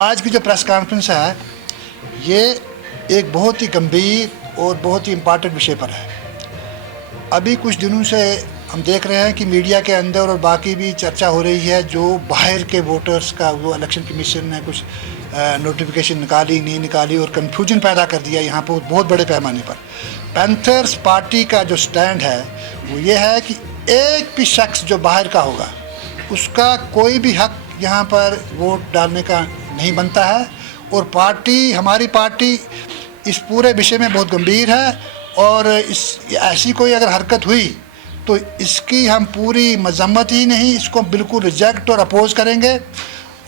आज की जो प्रेस कॉन्फ्रेंस है ये एक बहुत ही गंभीर और बहुत ही इम्पॉर्टेंट विषय पर है। अभी कुछ दिनों से हम देख रहे हैं कि मीडिया के अंदर और बाकी भी चर्चा हो रही है, जो बाहर के वोटर्स का वो इलेक्शन कमीशन ने कुछ नोटिफिकेशन निकाली नहीं निकाली और कन्फ्यूजन पैदा कर दिया यहाँ पर बहुत बड़े पैमाने पर। पैंथर्स पार्टी का जो स्टैंड है वो ये है कि एक भी शख्स जो बाहर का होगा उसका कोई भी हक यहाँ पर वोट डालने का नहीं बनता है। और हमारी पार्टी इस पूरे विषय में बहुत गंभीर है और ऐसी कोई अगर हरकत हुई तो इसकी हम पूरी मजम्मत ही नहीं, इसको बिल्कुल रिजेक्ट और अपोज करेंगे।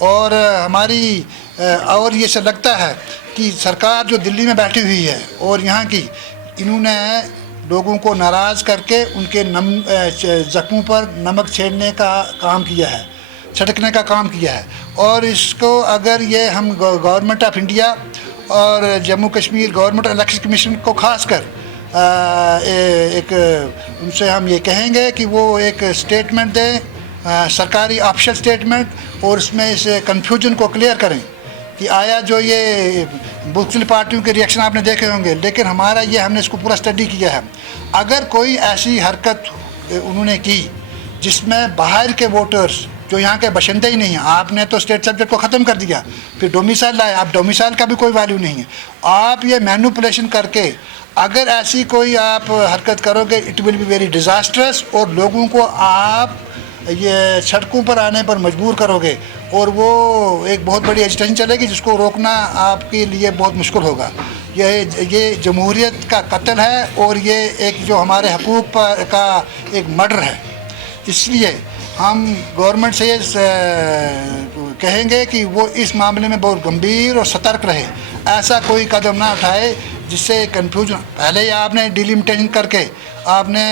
और और ये सब लगता है कि सरकार जो दिल्ली में बैठी हुई है और यहाँ की इन्होंने लोगों को नाराज़ करके उनके ज़ख्मों पर नमक छिड़कने का काम किया है। और इसको अगर ये हम गवर्नमेंट ऑफ इंडिया और Jammu Kashmir government election commission को खासकर उनसे हम ये कहेंगे कि वो एक स्टेटमेंट दें, सरकारी ऑफिशियल स्टेटमेंट, और इसमें इस कन्फ्यूजन को क्लियर करें कि आया जो ये मुख्तलिफ पार्टियों के रिएक्शन आपने देखे होंगे, लेकिन हमने इसको पूरा स्टडी किया है। अगर कोई ऐसी हरकत उन्होंने की जिसमें बाहर के वोटर्स जो यहाँ के बशिंदे ही नहीं हैं, आपने तो स्टेट सब्जेक्ट को ख़त्म कर दिया, फिर डोमिसाइल लाए, अब डोमिसाइल का भी कोई वैल्यू नहीं है। आप ये मैनिपुलेशन करके अगर ऐसी कोई आप हरकत करोगे it will be very disastrous, और लोगों को आप ये सड़कों पर आने पर मजबूर करोगे और वो एक बहुत बड़ी एजिटेशन चलेगी जिसको रोकना आपके लिए बहुत मुश्किल होगा। ये जमहूरियत का कत्ल है और ये एक जो हमारे हकूक़ पर का एक मर्डर है। इसलिए हम गवर्नमेंट से ये कहेंगे कि वो इस मामले में बहुत गंभीर और सतर्क रहे, ऐसा कोई कदम ना उठाए जिससे कन्फ्यूजन। पहले ही आपने डिलिमिटेशन करके आपने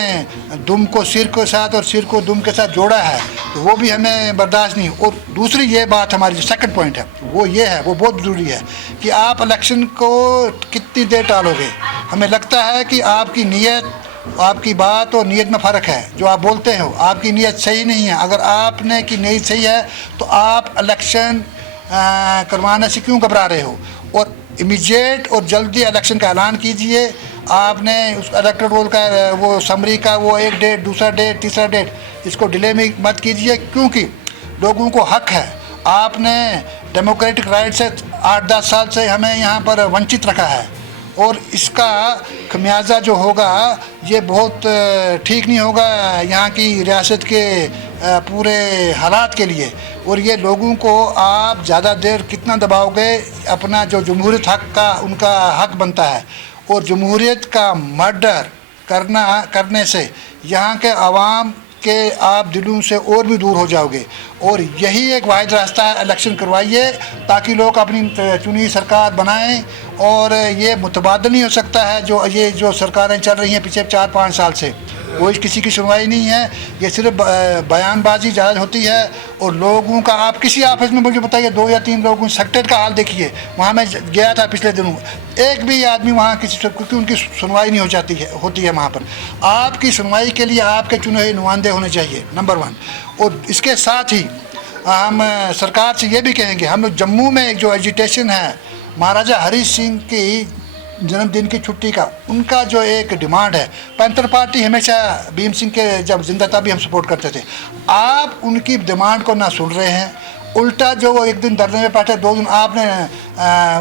दुम को सिर के साथ और सिर को दुम के साथ जोड़ा है, तो वो भी हमें बर्दाश्त नहीं। और दूसरी ये बात हमारी जो सेकंड पॉइंट है वो ये है, वो बहुत ज़रूरी है कि आप इलेक्शन को कितनी देर टालोगे। हमें लगता है कि आपकी नीयत, आपकी बात और नीयत में फ़र्क है। जो आप बोलते हो आपकी नीयत सही नहीं है। अगर आपने की नीयत सही है तो आप इलेक्शन करवाने से क्यों घबरा रहे हो, और इमीडिएट और जल्दी इलेक्शन का ऐलान कीजिए। आपने उस इलेक्टोरल रोल का वो समरी का वो एक डेट, दूसरा डेट, तीसरा डेट, इसको डिले में मत कीजिए, क्योंकि लोगों को हक है। आपने डेमोक्रेटिक राइट से 8-10 साल से हमें यहाँ पर वंचित रखा है और इसका खमियाजा जो होगा ये बहुत ठीक नहीं होगा यहाँ की रियासत के पूरे हालात के लिए। और ये लोगों को आप ज़्यादा देर कितना दबाओगे, अपना जो जमहूरियत हक का उनका हक बनता है, और जमहूरियत का मर्डर करने से यहाँ के आवाम के आप दिलों से और भी दूर हो जाओगे। और यही एक वाहिद रास्ता है, इलेक्शन करवाइए ताकि लोग अपनी चुनी सरकार बनाएं। और ये मुतबादल नहीं हो सकता है जो सरकारें चल रही हैं पिछले 4-5 साल से, वो किसी की सुनवाई नहीं है, ये सिर्फ बयानबाजी ज़्यादा होती है। और लोगों का आप किसी ऑफिस में मुझे बताइए 2 या 3 लोगों सेक्टर का हाल देखिए। वहाँ मैं गया था पिछले दिनों, एक भी आदमी वहाँ क्योंकि उनकी सुनवाई नहीं होती है वहाँ पर। आपकी सुनवाई के लिए आपके चुने हुए नुमाइंदे होने चाहिए, नंबर 1। और इसके साथ ही हम सरकार से ये भी कहेंगे, हम लोग जम्मू में एक जो एजिटेशन है महाराजा हरी सिंह की जन्मदिन की छुट्टी का, उनका जो एक डिमांड है, पैंथर पार्टी हमेशा भीम सिंह के जब जिंदा था भी हम सपोर्ट करते थे। आप उनकी डिमांड को ना सुन रहे हैं, उल्टा जो वो एक दिन धरने में बैठे, 2 दिन आपने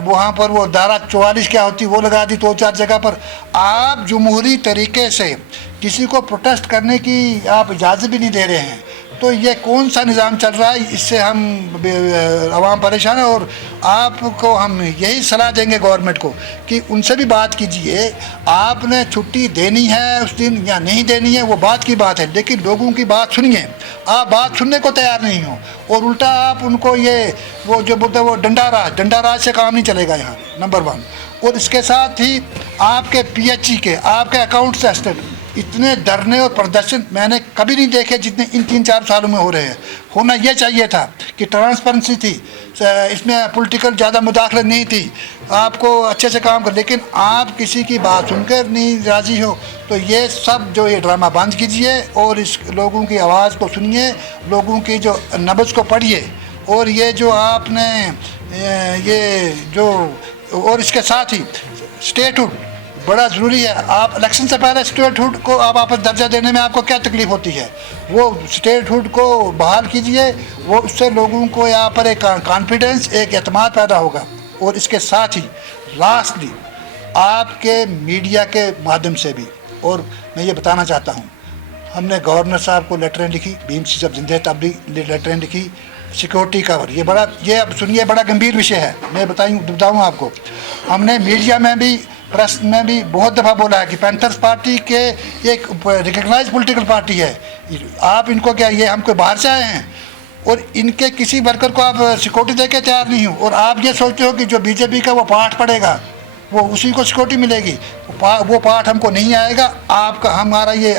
वहाँ पर वो धारा 44 क्या होती वो लगा दी 2-4 जगह पर। आप जमहूरी तरीके से किसी को प्रोटेस्ट करने की आप इजाज़त भी नहीं दे रहे हैं, तो ये कौन सा निज़ाम चल रहा है, इससे हम आवाम परेशान है। और आपको हम यही सलाह देंगे गवर्नमेंट को कि उनसे भी बात कीजिए, आपने छुट्टी देनी है उस दिन या नहीं देनी है वो बात की बात है, लेकिन लोगों की बात सुनिए। आप बात सुनने को तैयार नहीं हो और उल्टा आप उनको वो जो बोलते हैं वो डंडा राज से काम नहीं चलेगा यहाँ, नंबर 1। और इसके साथ ही आपके PHE के, आपके अकाउंट से असिस्टेंट, इतने धरने और प्रदर्शन मैंने कभी नहीं देखे जितने इन 3-4 सालों में हो रहे हैं। होना ये चाहिए था कि ट्रांसपेरेंसी थी, इसमें पॉलिटिकल ज़्यादा मुदाखलत नहीं थी, आपको अच्छे से काम कर, लेकिन आप किसी की बात सुनकर नहीं राज़ी हो, तो ये सब जो ये ड्रामा बंद कीजिए और इस लोगों की आवाज़ को सुनिए, लोगों की जो नब्ज़ को पढ़िए। और ये जो आपने ये जो, और इसके साथ ही स्टेटहुड बड़ा ज़रूरी है। आप इलेक्शन से पहले स्टेटहुड को आप वापस दर्जा देने में आपको क्या तकलीफ होती है, वो स्टेटहुड को बहाल कीजिए। वो उससे लोगों को यहाँ पर एक कॉन्फिडेंस, एक एतमाद पैदा होगा। और इसके साथ ही लास्टली आपके मीडिया के माध्यम से भी, और मैं ये बताना चाहता हूँ, हमने गवर्नर साहब को लेटरें लिखी, भीम सिंह जब जिंदे तब भी लेटरें लिखी। सिक्योरिटी कवर, ये बड़ा, ये अब सुनिए, बड़ा गंभीर विषय है। मैं बताऊँ आपको, हमने मीडिया में भी, प्रेस में भी बहुत दफ़ा बोला है कि पैंथर्स पार्टी के एक रिकग्नाइज पॉलिटिकल पार्टी है। आप इनको क्या, ये हम कोई बाहर से आए हैं, और इनके किसी वर्कर को आप सिक्योरिटी दे के तैयार नहीं हो, और आप ये सोचते हो कि जो बीजेपी का वो पाठ पड़ेगा वो उसी को सिक्योरिटी मिलेगी। वो पाठ हमको नहीं आएगा। आपका, हमारा ये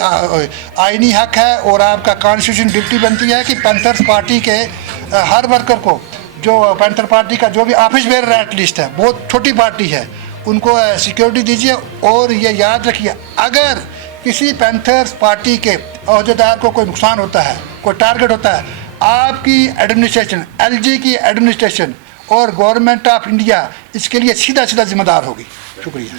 आईनी हक है और आपका कॉन्स्टिट्यूशन ड्यूटी बनती है कि पैंथर्स पार्टी के हर वर्कर को, जो पैंथर पार्टी का जो भी ऑफिस बेयर एटलीस्ट है, बहुत छोटी पार्टी है, उनको सिक्योरिटी दीजिए। और ये याद रखिए, अगर किसी पैंथर्स पार्टी के अहदेदार को कोई नुकसान होता है, कोई टारगेट होता है, आपकी एडमिनिस्ट्रेशन, एलजी की एडमिनिस्ट्रेशन और गवर्नमेंट ऑफ इंडिया इसके लिए सीधा सीधा जिम्मेदार होगी। शुक्रिया।